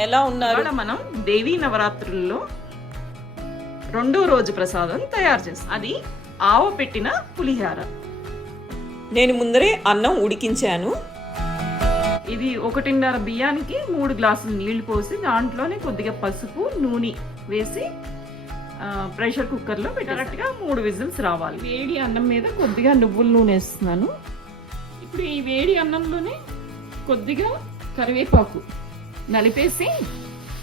ఎలా ఉన్నారు? మనం దేవీ నవరాత్రుల్లో రెండో రోజు ప్రసాదం తయారు చేస్తాం. అది ఆవ పెట్టిన పులిహార. నేను ముందరే అన్నం ఉడికించాను. ఇది ఒకటిన్నర బియ్యానికి మూడు గ్లాసులు నీళ్ళు పోసి దాంట్లోనే కొద్దిగా పసుపు నూనె వేసి ఆ, ప్రెషర్ కుక్కర్లో కరెక్ట్గా మూడు విజిల్స్ రావాలి. వేడి అన్నం మీద కొద్దిగా నువ్వుల నూనె వేస్తున్నాను. ఇప్పుడు ఈ వేడి అన్నంలోనే కొద్దిగా కరివేపాకు. నలిపేసి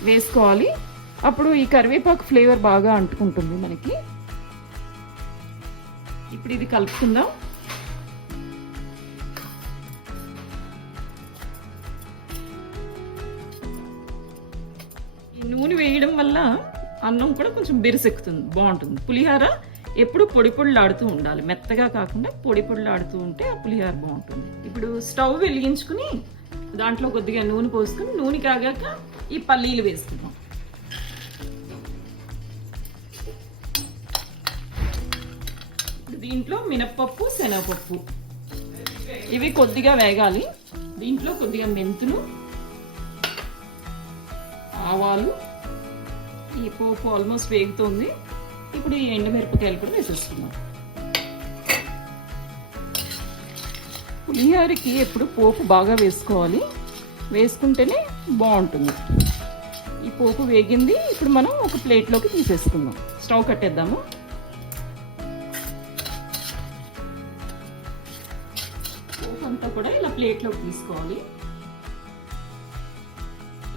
వేసుకోవాలి. అప్పుడు ఈ కరివేపాకు ఫ్లేవర్ బాగా అంటుకుంటుంది మనకి. ఇప్పుడు ఇది కలుపుకుందాం. ఈ నూనె వేయడం వల్ల అన్నం కూడా కొంచెం బిరుసెక్కుతుంది బాగుంటుంది. పులిహార ఎప్పుడు పొడి పొడిలాడుతూ ఉండాలి. మెత్తగా కాకుండా పొడి పొడిలాడుతూ ఉంటే ఆ పులిహార బాగుంటుంది. ఇప్పుడు స్టవ్ వెలిగించుకుని దాంట్లో కొద్దిగా నూనె పోసుకుని నూనె కాగాక ఈ పల్లీలు వేసుకుందాం. దీంట్లో మినప్పప్పు శనగపప్పు. ఇవి కొద్దిగా వేగాలి. దీంట్లో కొద్దిగా మెంతులు ఆవాలు. ఈ పోపు ఆల్మోస్ట్ వేగుతుంది. ఇప్పుడు ఈ ఎండుమిరపకాయలు కూడా వేసేస్తున్నాం పులిహోరకి ఎప్పుడు పోపు బాగా వేసుకోవాలి. వేసుకుంటేనే బాగుంటుంది. ఈ పోపు వేగింది. ఇప్పుడు మనం ఒక ప్లేట్లోకి తీసేసుకుందాం. స్టవ్ కట్టేద్దాము. పోపు అంతా కూడా ఇలా ప్లేట్లోకి తీసుకోవాలి.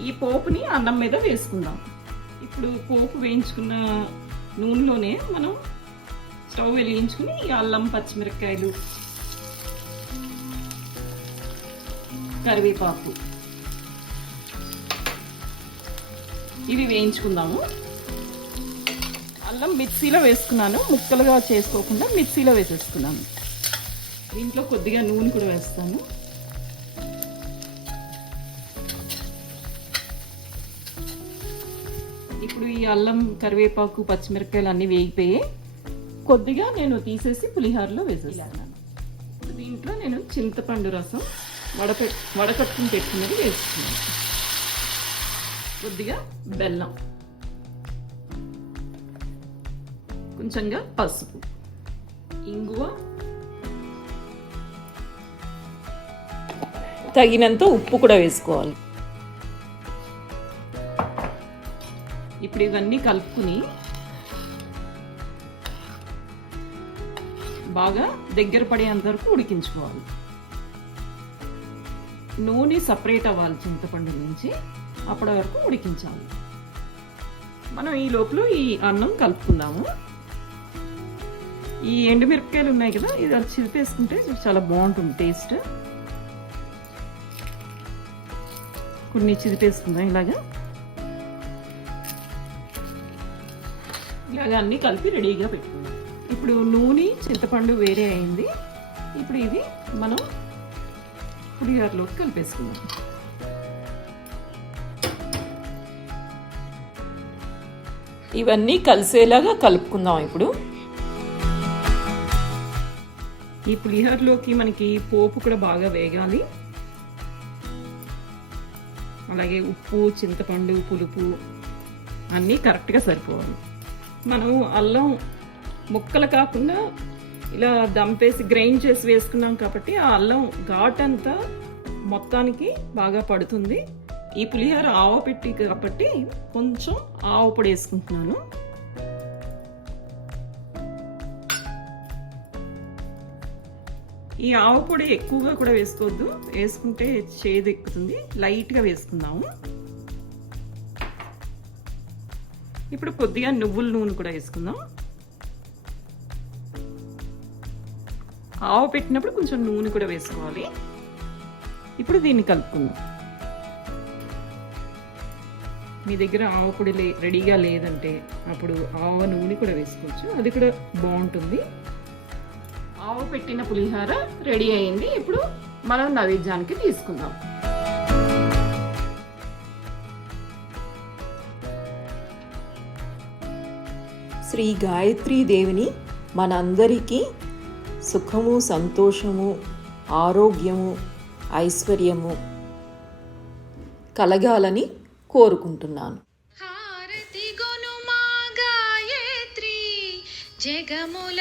ఈ పోపుని అన్నం మీద వేసుకుందాం. ఇప్పుడు పోపు వేయించుకున్న నూనెలోనే మనం స్టవ్ వెలిగించుకుని ఈ అల్లం పచ్చిమిరపకాయలు కరివేపాకు. ఇవి వేయించుకుందాము. అల్లం మిక్సీలో వేసుకున్నాను. ముక్కలుగా చేసుకోకుండా మిక్సీలో వేసేసుకున్నాను. దీంట్లో కొద్దిగా నూనె కూడా వేస్తాను. ఇప్పుడు ఈ అల్లం కరివేపాకు పచ్చిమిరపకాయలు అన్నీ వేగిపోయి కొద్దిగా నేను తీసేసి పులిహోరలో వేసేసాను దీంట్లో నేను చింతపండు రసం వడపె వడకట్టుకుని పెట్టుకున్నది వేసుకున్నాను. కొద్దిగా బెల్లం. కొంచెంగా పసుపు. ఇంగువ. తగినంత ఉప్పు కూడా వేసుకోవాలి. ఇప్పుడు ఇవన్నీ కలుపుకుని బాగా దగ్గర పడేంత వరకు ఉడికించుకోవాలి. నూనె సపరేట్ అవ్వాలి చింతపండు నుంచి. అప్పటి వరకు ఉడికించాలి. మనం ఈ లోపల ఈ అన్నం కలుపుకుందాము. ఈ ఎండుమిరపకాయలు ఉన్నాయి కదా ఇది అది చిరిపేసుకుంటే చాలా బాగుంటుంది టేస్ట్. కొన్ని చిరిపేసుకుందాం ఇలాగా. ఇలాగ అన్నీ కలిపి రెడీగా పెట్టుకుందాం. ఇప్పుడు నూనె చింతపండు వేరే అయింది. ఇప్పుడు ఇది మనం పులిహోరలోకి కలిపేసుకుందాం. ఇవన్నీ కలిసేలాగా కలుపుకుందాం ఇప్పుడు. ఈ పులిహోరలోకి మనకి పోపు కూడా బాగా వేగాలి. అలాగే ఉప్పు చింతపండు పులుపు అన్నీ కరెక్ట్గా సరిపోవాలి. మనం అల్లం ముక్కలు కాకుండా ఇలా దంపేసి గ్రైండ్ చేసి వేసుకున్నాం కాబట్టి ఆ అల్లం ఘాట్ అంతా మొత్తానికి బాగా పడుతుంది. ఈ పులిహోర ఆవ పెట్టి కాబట్టి కొంచెం ఆవ పొడి వేసుకుంటున్నాను. ఈ ఆవు పొడి ఎక్కువగా కూడా వేసుకోవద్దు. వేసుకుంటే చేదు ఎక్కుతుంది. లైట్గా వేసుకుందాము. ఇప్పుడు కొద్దిగా నువ్వుల నూనె కూడా వేసుకుందాం. ఆవు పెట్టినప్పుడు కొంచెం నూనె కూడా వేసుకోవాలి. ఇప్పుడు దీన్ని కలుపుకుందాం. మీ దగ్గర ఆవు పొడి లే రెడీగా లేదంటే అప్పుడు ఆవ నూనె కూడా వేసుకోవచ్చు. అది కూడా బాగుంటుంది. ఆవు పెట్టిన పులిహార రెడీ అయింది. ఇప్పుడు మనం నైవేద్యానికి తీసుకుందాం. శ్రీ గాయత్రీ దేవిని మనందరికీ సుఖము సంతోషము ఆరోగ్యము ఐశ్వర్యము కలగాలని కోరుకుంటున్నాను. హారతి జనయిత్రీ గాయత్రి జగముల